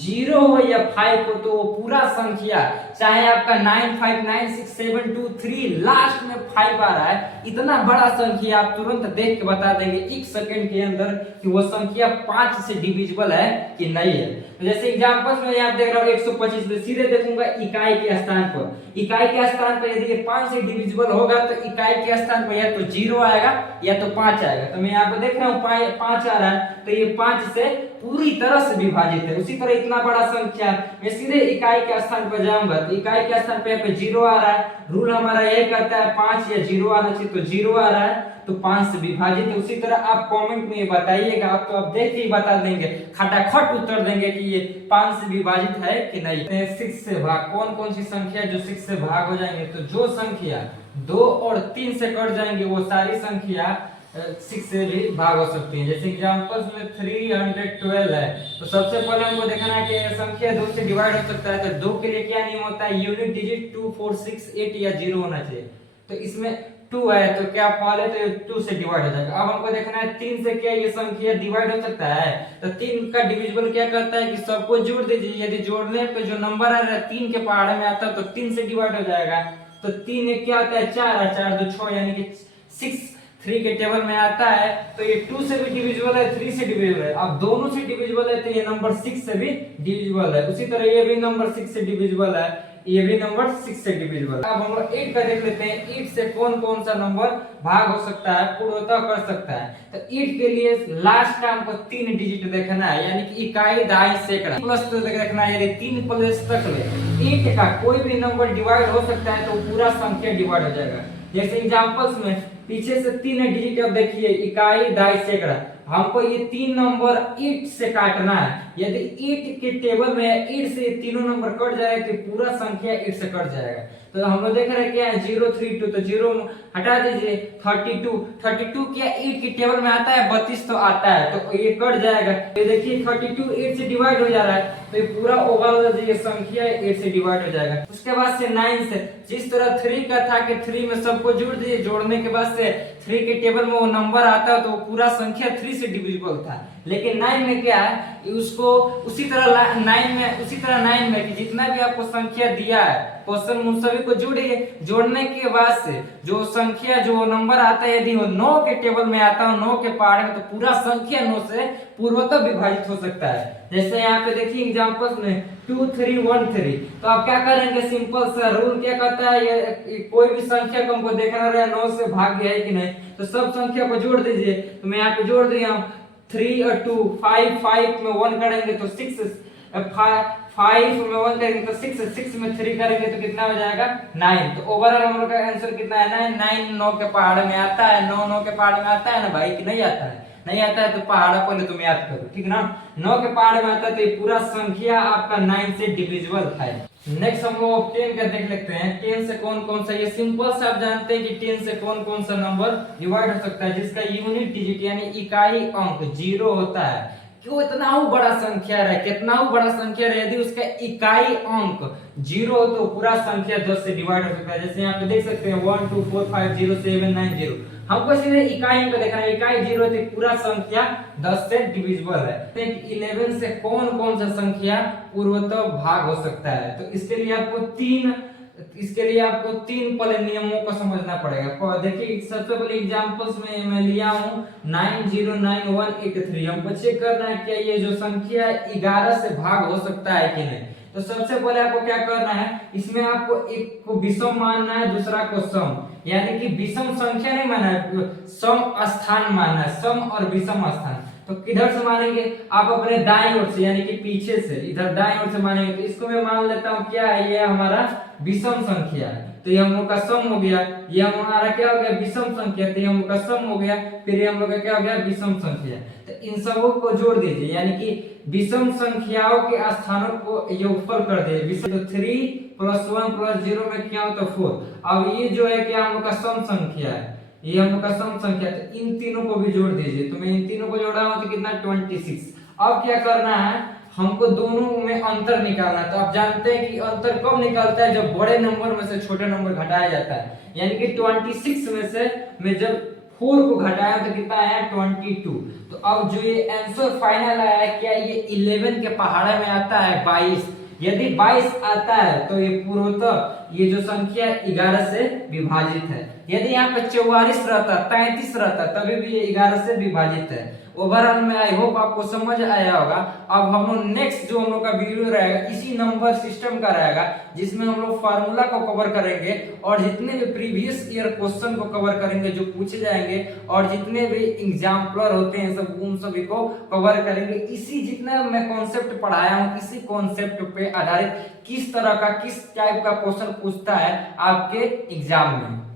0 हो या 5 हो तो पूरा संख्या चाहे आपका 9596723 लास्ट में 5 आ रहा है, इतना बड़ा संख्या आप तुरंत देख के बता देंगे 1 सेकंड के अंदर कि वो संख्या 5 से डिविजिबल है कि नहीं है। तो जैसे एग्जांपल्स में यहाँ देख रहा हूँ 125 में सीधे देखूंगा इकाई के स्थान पर। इकाई के स्थान पर यदि 5 से डिविजिबल होगा तो इकाई के स्थान पर या तो 0 आएगा या तो 5 आएगा। तो मैं यहाँ पे देख रहा हूँ 5 आ रहा है तो ये 5 से पूरी तरह से विभाजित है। उसी तरह इतना बड़ा संख्या मैं सीधे इकाई के स्थान पर जाऊंगा तो इकाई के स्थान पे 0 आ रहा है। रूल हमारा यही कहता है 5 या 0 आना चाहिए, तो 0 आ रहा है तो 5 से विभाजित है। उसी तरह आप कमेंट में ये बताइएगा, आप तो आप देख के ही बता देंगे, खटाखट उत्तर देंगे कि ये 5 से विभाजित है कि नहीं। 6 से भाग कौन कौन सी संख्या जो 6 से भाग हो जाएंगे, तो जो संख्या 2 और 3 से कट जाएंगे वो सारी संख्या 6 से भी भाग हो सकती है। जैसे एग्जांपल्स में 312 है तो सबसे पहले हमको देखना है कि संख्या 2 से डिवाइड हो सकता है। तो 2 के लिए क्या नियम होता है, यूनिट डिजिट 2, 4, 6, 8 या 0 होना चाहिए। तो इसमें 2 है तो क्या पहले तो 2 से डिवाइड हो जाएगा। अब हमको देखना है 3 से क्या ये संख्या डिवाइड हो सकता है। तो 3 का डिविजिबल क्या करता है कि सबको जोड़ दीजिए। यदि जोड़ने पे जो नंबर आ रहा है 3 के पहाड़े में आता है तो 3 से डिवाइड हो जाएगा। तो 3 क्या आता है 4 है, 4 2 6 यानी कि 6 3 के टेबल में आता है तो ये 2 से भी डिविजिबल है, 3 से डिविजिबल है। अब दोनों से डिविजिबल है तो ये नंबर 6 से भी डिविजिबल है। उसी तरह ये भी नंबर 6 से डिविजिबल है, ये भी नंबर 6 से डिविजिबल है। अब हम लोग 8 का देख लेते हैं। 8 से कौन कौन सा नंबर भाग हो सकता है, पूर्णतः कर सकता है। तो 8 के लिए लास्ट का हमको 3 डिजिट देखना है, यानी कि इकाई, दहाई, सैकड़ा प्लस तो देखना है। यदि 3 प्लस तक ले 8 का कोई भी नंबर डिवाइड हो सकता है तो पूरा संख्या डिवाइड हो जाएगा। जैसे एग्जांपल्स में पीछे से 3 डिजिट, अब देखिए इकाई, दहाई, सैकड़ा, हमको ये 3 नंबर 8 से काटना है। यदि 8 के टेबल में 8 से ये तीनों नंबर कट जाएगा तो पूरा संख्या 8 से कट जाएगा। तो हम लोग देख रहे हैं क्या है 032, तो 0 हटा दीजिए। 32 क्या 8 के टेबल में आता है, 32 तो आता है, तो ये कट जाएगा। ये देखिए 32 8 से डिवाइड हो जा रहा है, तो ये पूरा ओवरऑल ये संख्या 8 से डिवाइड हो जाएगा। उसके बाद से 9 से, जिस तरह 3 का था कि 3 में सबको जोड़ दीजिए, जोड़ने के बाद से 3 के टेबल में वो नंबर आता है तो पूरा संख्या 3 से डिविजिबल था। लेकिन 9 में क्या है, उसको उसी तरह 9 में कि जितना भी आपको संख्या दिया है क्वेश्चन में उन सभी को जोड़िए। जोड़ने के बाद से जो संख्या, जो नंबर आता है, यदि वो 9 के टेबल में आता है, 9 के पहाड़े में, तो पूरा संख्या 9 से पूर्वतः विभाजित हो सकता है। जैसे यहाँ पे देखिए एग्जांपल्स में 2 3 1 3, तो आप क्या करेंगे, सिंपल सा रूल क्या कहता है, ये कोई भी संख्या को हमको देखना रहा 9 से भाग गया है कि नहीं, तो सब संख्या को जोड़ दीजिए। तो मैं यहाँ पे जोड़ दिया हूँ 3 और 2, 5 में 1 करेंगे तो 6, 5 में 1 करेंगे तो 6 में 3 करेंगे तो कितना हो जाएगा 9। तो ओवरऑल हम लोग का आंसर कितना है 9 9 के पहाड़ में आता है, 9 के पहाड़ में आता है ना भाई, कि नहीं आता है? नहीं आता है तो पहाड़ा पहले तुम याद करो, ठीक ना। 9 के पहाड़ में आता है तो ये पूरा संख्या आपका 9 से डिविजिबल है। नेक्स्ट हम लोग 10 का देख लेते हैं। 10 से कौन कौन सा, ये सिंपल सा आप जानते हैं कि 10 से कौन कौन सा नंबर डिवाइड हो सकता है जिसका यूनिट डिजिट यानी इकाई अंक 0 होता है। क्यों इतना बड़ा संख्या रहे, कितना बड़ा संख्या रहे, यदि उसका इकाई अंक 0 हो तो पूरा संख्या 10 से डिवाइड हो सकता है। जैसे यहाँ पे देख सकते हैं 1 2 4 5 0 7 9 0, हमको सीधे इकाई अंक देखना है। इकाई 0 है तो पूरा संख्या 10 से डिविजिबल है। 11 से कौन कौन सा संख्या पूर्वतः भाग हो सकता है, तो इसके लिए आपको तीन पहले नियमों को समझना पड़ेगा। देखिए सबसे पहले एग्जांपल्स में मैं लिया हूं 909183। हमको चेक करना है क्या ये जो संख्या 11 से भाग हो सकता है कि नहीं। तो सबसे पहले आपको क्या करना है, इसमें आपको एक को विषम मानना है, दूसरा को सम, यानी कि विषम संख्या नहीं मानना है, सम स्थान मानना है, सम और विषम स्थान। तो किधर से मानेंगे, आप अपने दाईं ओर से यानी कि पीछे से, इधर दाईं ओर से मानेंगे। तो इसको मैं मान लेता हूँ क्या है, ये हमारा विषम संख्या है, तो ये हम लोग का सम हो गया। ये हमारा क्या हो गया, विषम संख्या, तो ये हम लोग का सम हो गया। फिर ये हम लोग का क्या हो गया, विषम संख्या। तो इन सबों को जोड़ दीजिए, यानी कि विषम संख्याओं के स्थानों को योगफल कर दीजिए। तो 3 + 1 + 0 में क्या होता है 4। अब ये जो है क्या हम लोग का सम संख्या है, ये हम लोग का सम संख्या, तो इन तीनों को भी जोड़ दीजिए। तो मैं इन तीनों को जोड़ा हूं तो कितना 26। अब क्या करना है, हमको दोनों में अंतर निकालना है। तो आप जानते हैं कि अंतर कब निकलता है, जब बड़े नंबर में से छोटे नंबर घटाया जाता है। यानी कि 26 में से मैं जब 4 को घटाया तो कितना आया 22। तो अब जो ये आंसर फाइनल आया है, क्या ये 11 के पहाड़े में आता है 22। यदि 22 आता है तो ये पूर्वतः ये जो संख्या 11 से विभाजित है। यदि यहाँ पे 44 रहता, 33 रहता, तभी भी ये 11 से विभाजित है। ओवरऑल में आई होप आपको समझ आया होगा। अब हम लोग नेक्स्ट जो हम लोग का वीडियो रहेगा इसी नंबर सिस्टम का रहेगा, जिसमें हम लोग फार्मूला को कवर करेंगे और जितने भी प्रीवियस ईयर क्वेश्चन को कवर करेंगे जो पूछे जाएंगे, और जितने भी एग्जाम्पलर होते हैं सब उन सभी को कवर करेंगे। इसी जितना मैं कॉन्सेप्ट पढ़ाया हूँ, इसी कॉन्सेप्ट पे आधारित किस तरह का, किस टाइप का क्वेश्चन पूछता है आपके एग्जाम में।